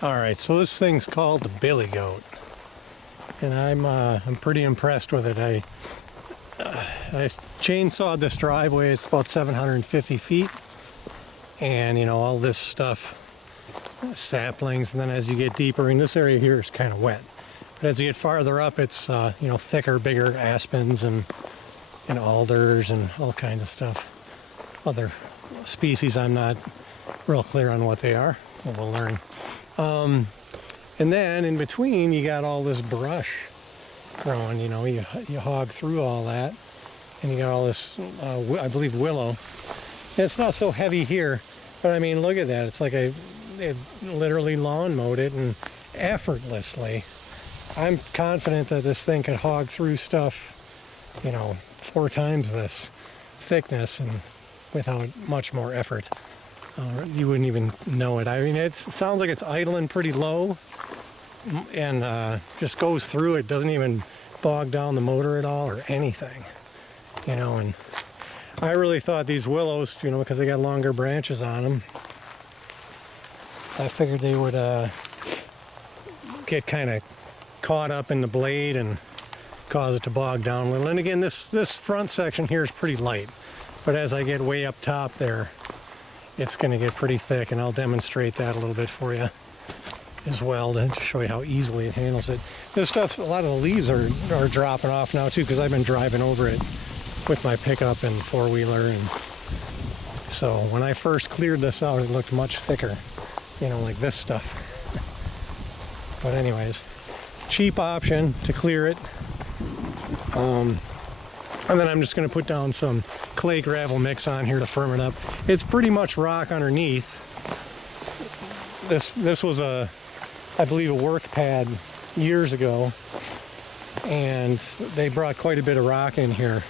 Alright, so this thing's called the Billy Goat, and I'm pretty impressed with it. I chainsawed this driveway. It's about 750 feet, and you know, all this stuff, saplings, and then as you get deeper in this area here, it's kind of wet, but as you get farther up, it's you know, thicker, bigger aspens and alders and all kinds of stuff. Other species I'm not real clear on what they are, but we'll learn. And then in between you got all this brush growing. You know, you hog through all that, and you got all this I believe willow. It's not so heavy here, but I mean, look at that. It's like it literally lawn mowed it, and effortlessly. I'm confident that this thing could hog through stuff, you know, 4 times this thickness and without much more effort. You wouldn't even know it. I mean, it sounds like it's idling pretty low and just goes through it. Doesn't even bog down the motor at all or anything, you know. And I really thought these willows, you know, because they got longer branches on them, I figured they would get kind of caught up in the blade and cause it to bog down a little. And again, this front section here is pretty light, but as I get way up top there, it's going to get pretty thick, and I'll demonstrate that a little bit for you as well to show you how easily it handles it. This stuff, a lot of the leaves are dropping off now too, because I've been driving over it with my pickup and four-wheeler, and so when I first cleared this out, it looked much thicker, you know, like this stuff. But anyways, cheap option to clear it. And then I'm just going to put down some clay gravel mix on here to firm it up. It's pretty much rock underneath. This was I believe a work pad years ago, and they brought quite a bit of rock in here,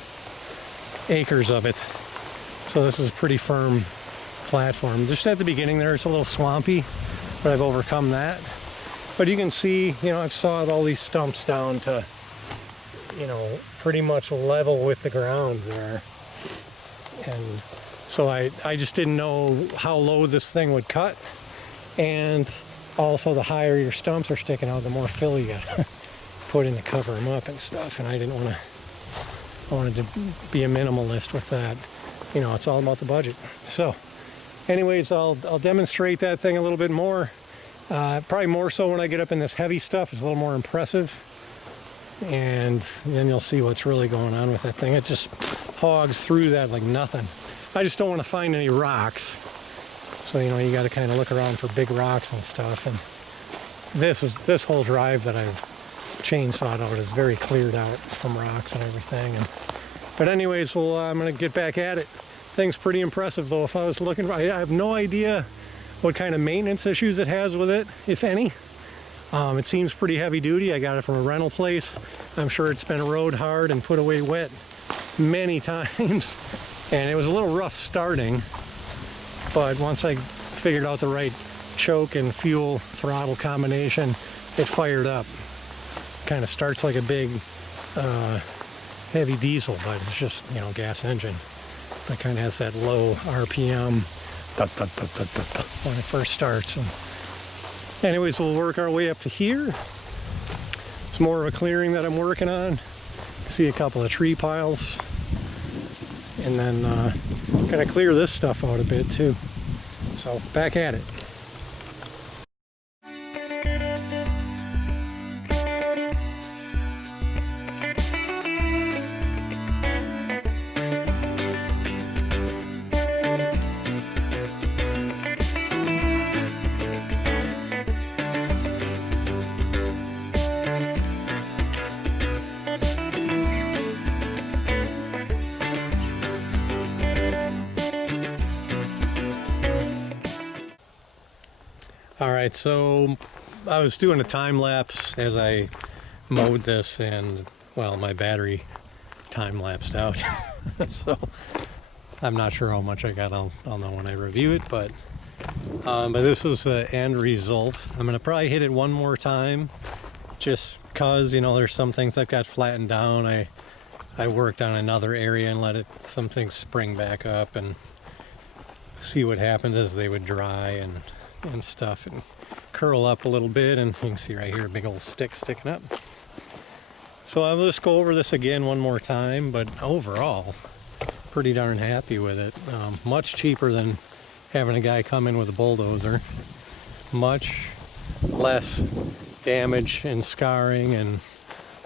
acres of it. So this is a pretty firm platform. Just at the beginning there, it's a little swampy, but I've overcome that. But you can see, you know, I've sawed all these stumps down to, you know, pretty much level with the ground there. And so I just didn't know how low this thing would cut, and also the higher your stumps are sticking out, the more fill you gotta put in to cover them up and stuff. And I didn't want to, I wanted to be a minimalist with that. You know, it's all about the budget. So anyways, I'll demonstrate that thing a little bit more. Probably more so when I get up in this heavy stuff. It's a little more impressive. And then you'll see what's really going on with that thing. It just hogs through that like nothing. I just don't want to find any rocks. So, you know, you got to kind of look around for big rocks and stuff. And this whole drive that I've chainsawed out is very cleared out from rocks and everything. But anyways, well, I'm going to get back at it. Thing's pretty impressive though. If I was looking, I have no idea what kind of maintenance issues it has with it, if any. It seems pretty heavy duty. I got it from a rental place. I'm sure it's been rode hard and put away wet many times. And it was a little rough starting, but once I figured out the right choke and fuel throttle combination, it fired up. Kind of starts like a big heavy diesel, but it's just, you know, gas engine. But it kind of has that low RPM when it first starts. And anyways, we'll work our way up to here. It's more of a clearing that I'm working on. See a couple of tree piles. And then gonna clear this stuff out a bit too. So back at it. Alright, so I was doing a time lapse as I mowed this, and well, my battery time lapsed out. So I'm not sure how much I got. I'll know when I review it, but this was the end result. I'm gonna probably hit it one more time just cause, you know, there's some things that got flattened down. I worked on another area and let some things spring back up and see what happened as they would dry and stuff. And curl up a little bit, and you can see right here a big old stick sticking up. So I'll just go over this again one more time, but overall, pretty darn happy with it. Much cheaper than having a guy come in with a bulldozer. Much less damage and scarring and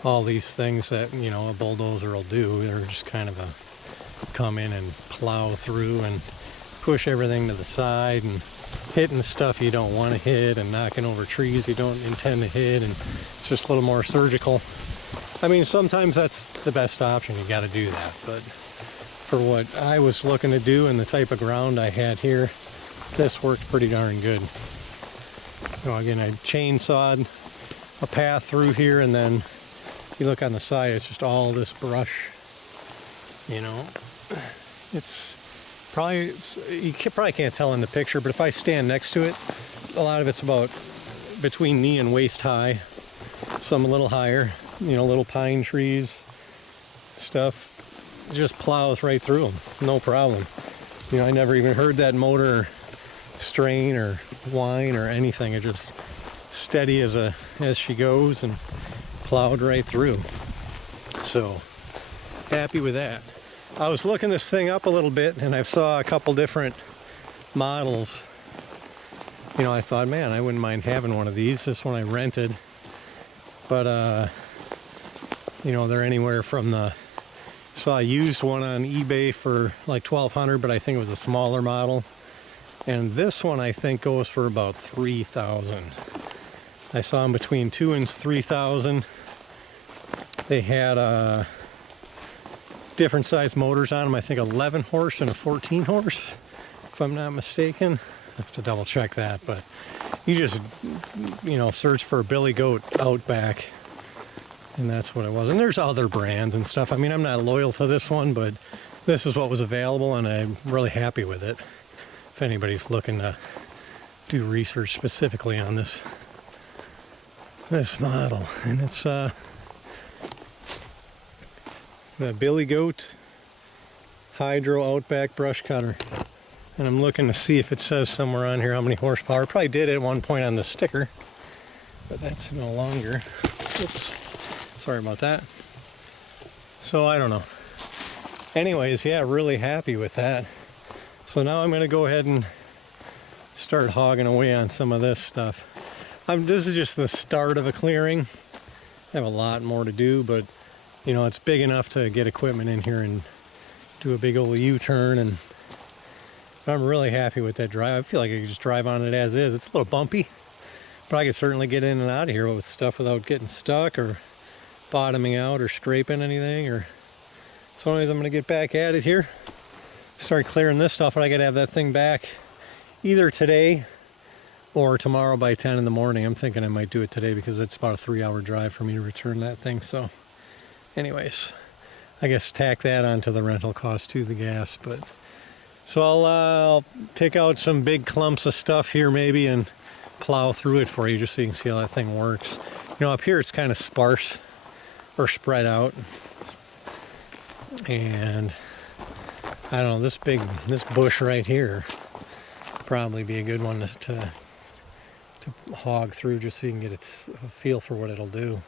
all these things that, you know, a bulldozer will do. They're just kind of a come in and plow through and push everything to the side and hitting stuff you don't want to hit and knocking over trees you don't intend to hit, and it's just a little more surgical. I mean, sometimes that's the best option. You got to do that, but for what I was looking to do and the type of ground I had here, this worked pretty darn good. So again, I chainsawed a path through here, and then if you look on the side, it's just all this brush. You know, it's probably, you probably can't tell in the picture, but if I stand next to it, a lot of it's about between knee and waist high, some a little higher, you know, little pine trees, stuff. It just plows right through them, no problem. You know, I never even heard that motor strain or whine or anything. It just steady as she goes and plowed right through. So happy with that. I was looking this thing up a little bit, and I saw a couple different models. You know, I thought, man, I wouldn't mind having one of these. This one I rented, but you know, they're anywhere from the, saw a used one on eBay for like $1,200, but I think it was a smaller model. And this one I think goes for about $3,000. I saw them between $2,000 and $3,000. They had different size motors on them. I think 11 horse and a 14 horse, if I'm not mistaken. I have to double check that, but you just, you know, search for Billy Goat Outback, and that's what it was. And there's other brands and stuff. I mean, I'm not loyal to this one, but this is what was available, and I'm really happy with it. If anybody's looking to do research specifically on this model, and it's the Billy Goat Hydro Outback brush cutter. And I'm looking to see if it says somewhere on here how many horsepower. Probably did at one point on the sticker, but that's no longer. Oops, sorry about that. So I don't know. Anyways, yeah, really happy with that. So now I'm going to go ahead and start hogging away on some of this stuff. This is just the start of a clearing. I have a lot more to do, but you know, it's big enough to get equipment in here and do a big old U-turn, and I'm really happy with that drive. I feel like I could just drive on it as is. It's a little bumpy, but I could certainly get in and out of here with stuff without getting stuck or bottoming out or scraping anything. Or so anyways, I'm going to get back at it here, start clearing this stuff, and I got to have that thing back either today or tomorrow by 10 in the morning. I'm thinking I might do it today because it's about a 3-hour drive for me to return that thing. So anyways, I guess tack that onto the rental cost too, the gas. But so I'll pick out some big clumps of stuff here maybe and plow through it for you just so you can see how that thing works. You know, up here it's kind of sparse or spread out, and I don't know, this bush right here probably be a good one to hog through just so you can get a feel for what it'll do.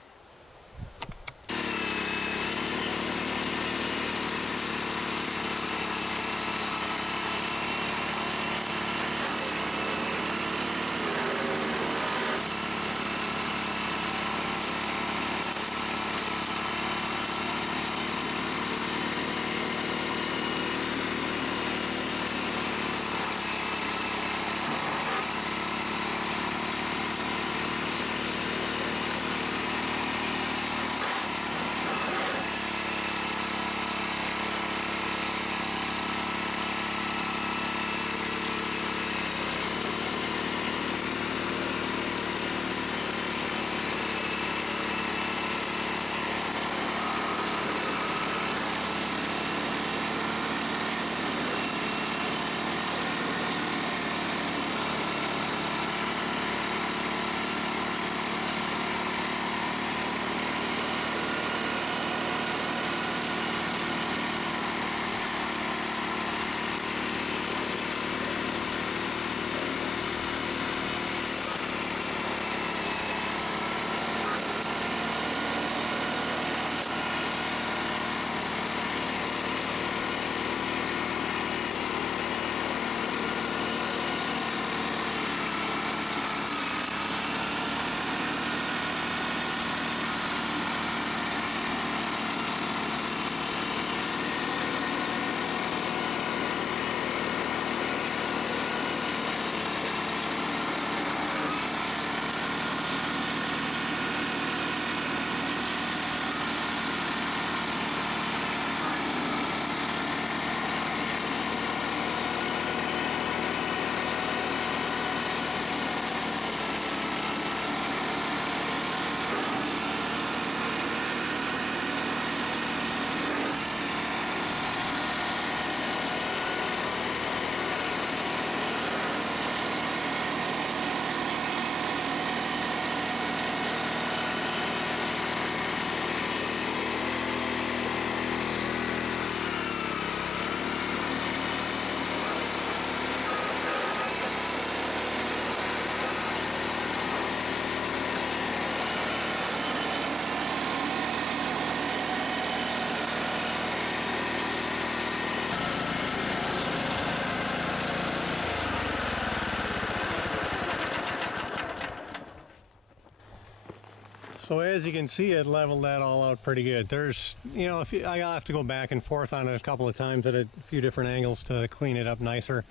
So as you can see, it leveled that all out pretty good. There's, you know, I'll have to go back and forth on it a couple of times at a few different angles to clean it up nicer.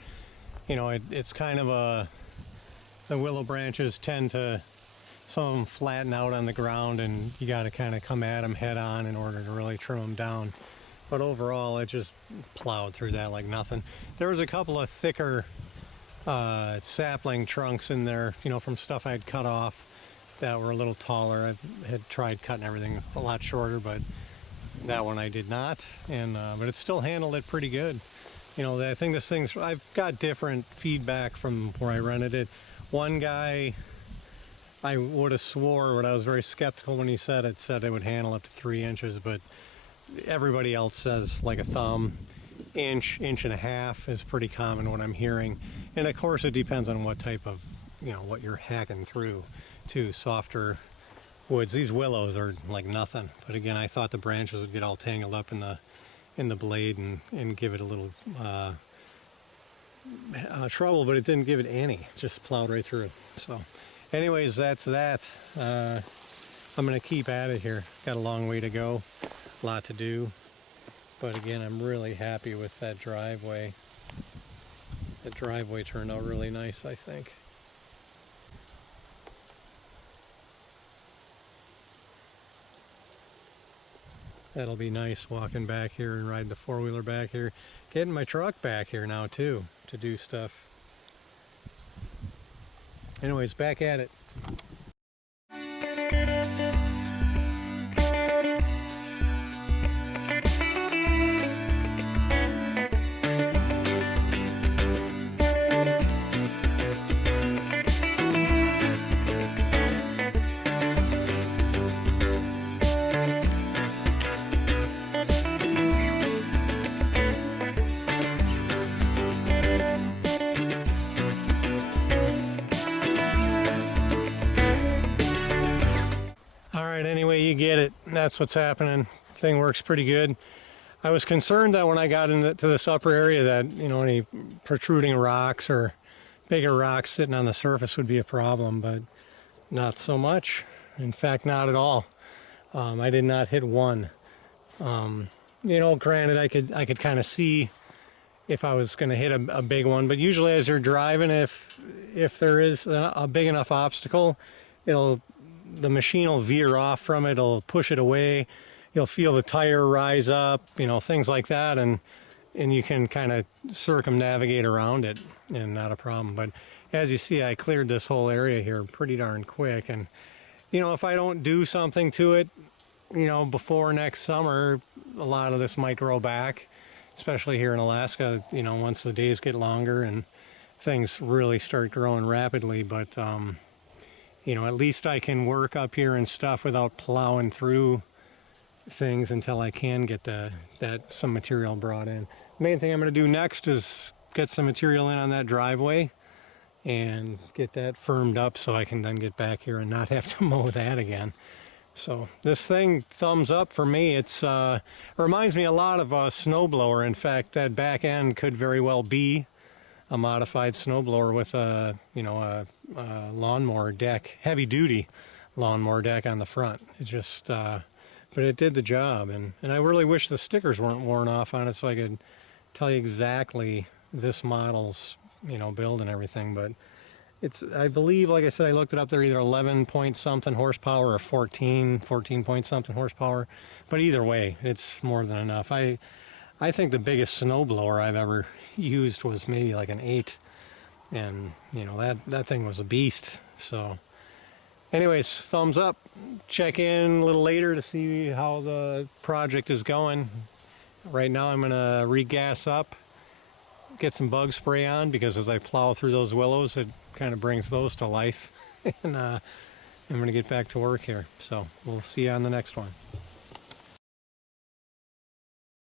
You know, it's kind of the willow branches tend to, some of them flatten out on the ground, and you got to kind of come at them head on in order to really trim them down. But overall, it just plowed through that like nothing. There was a couple of thicker sapling trunks in there, you know, from stuff I'd cut off that were a little taller. I had tried cutting everything a lot shorter, but that one I did not. And but it still handled it pretty good. You know, I think this thing's, I've got different feedback from where I rented it. One guy, I would have swore, but I was very skeptical when he said it would handle up to 3 inches, but everybody else says like a thumb. Inch and a half is pretty common what I'm hearing. And of course it depends on what type of, you know, what you're hacking through. To softer woods, these willows are like nothing. But again, I thought the branches would get all tangled up in the blade and give it a little trouble, but it didn't give it any. It just plowed right through it. So anyways, that's that. I'm gonna keep at it here. Got a long way to go, a lot to do. But again, I'm really happy with that driveway. The driveway turned out really nice, I think. That'll be nice walking back here and riding the four-wheeler back here. Getting my truck back here now too to do stuff. Anyways, back at it. Anyway, you get it. That's what's happening. Thing works pretty good. I was concerned that when I got into this upper area that, you know, any protruding rocks or bigger rocks sitting on the surface would be a problem, but not so much. In fact, not at all. I did not hit one. You know, granted, I could kind of see if I was going to hit a big one, but usually as you're driving, if there is a big enough obstacle, the machine will veer off from it, it'll push it away, you'll feel the tire rise up, you know, things like that, and you can kind of circumnavigate around it, and not a problem. But as you see, I cleared this whole area here pretty darn quick, and you know, if I don't do something to it, you know, before next summer, a lot of this might grow back, especially here in Alaska, you know, once the days get longer and things really start growing rapidly. But you know, at least I can work up here and stuff without plowing through things until I can get some material brought in. The main thing I'm going to do next is get some material in on that driveway and get that firmed up so I can then get back here and not have to mow that again. So this thing, thumbs up for me. It's reminds me a lot of a snowblower. In fact, that back end could very well be a modified snowblower with a, you know, a lawnmower deck, heavy duty lawnmower deck on the front. It just, but it did the job, and I really wish the stickers weren't worn off on it so I could tell you exactly this model's, you know, build and everything. But it's, I believe, like I said, I looked it up, they're either 11 point something horsepower or 14 point something horsepower, but either way, it's more than enough. I think the biggest snowblower I've ever used was maybe like an 8, and you know, that thing was a beast. So anyways, thumbs up. Check in a little later to see how the project is going. Right now I'm gonna regas up, get some bug spray on, because as I plow through those willows, it kind of brings those to life. And I'm gonna get back to work here. So we'll see you on the next one.